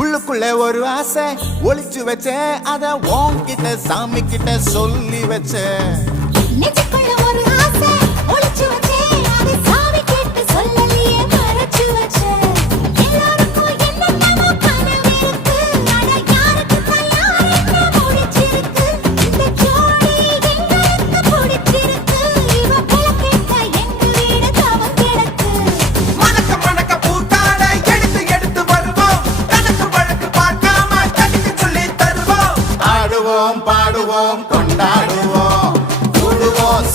உள்ளுக்குள்ள ஒரு ஆசை ஒளிச்சு வச்சேன், அத உன்கிட்ட சாமி கிட்ட சொல்லி வச்சேன். நெஞ்சுக்குள்ள ஒரு ஆசை ஒளிச்சு வச்சேன், அதை சாமி கிட்ட சொல்லலையே மறைச்சு வச்சேன். எல்லாருக்கும் என்னென்னமோ கனவு இருக்கு, அட யாருக்கு தான் யாருக்கு பிடிச்சிருக்கு. இந்த ஜோடி எங்களுக்கு பிடிச்சிருக்கு, இவ கிட்ட எங்க வீடு தவம் கிடக்கு. மணக்க மணக்க பூத்தாட எடுத்து எடுத்து வருவோம், கணக்கு வழக்கு பார்க்காம கட்டிக்கு சொல்லி தருவோம். ஆடுவோம் பாடுவோம் கொண்டாடுவோம் கூடுவோம்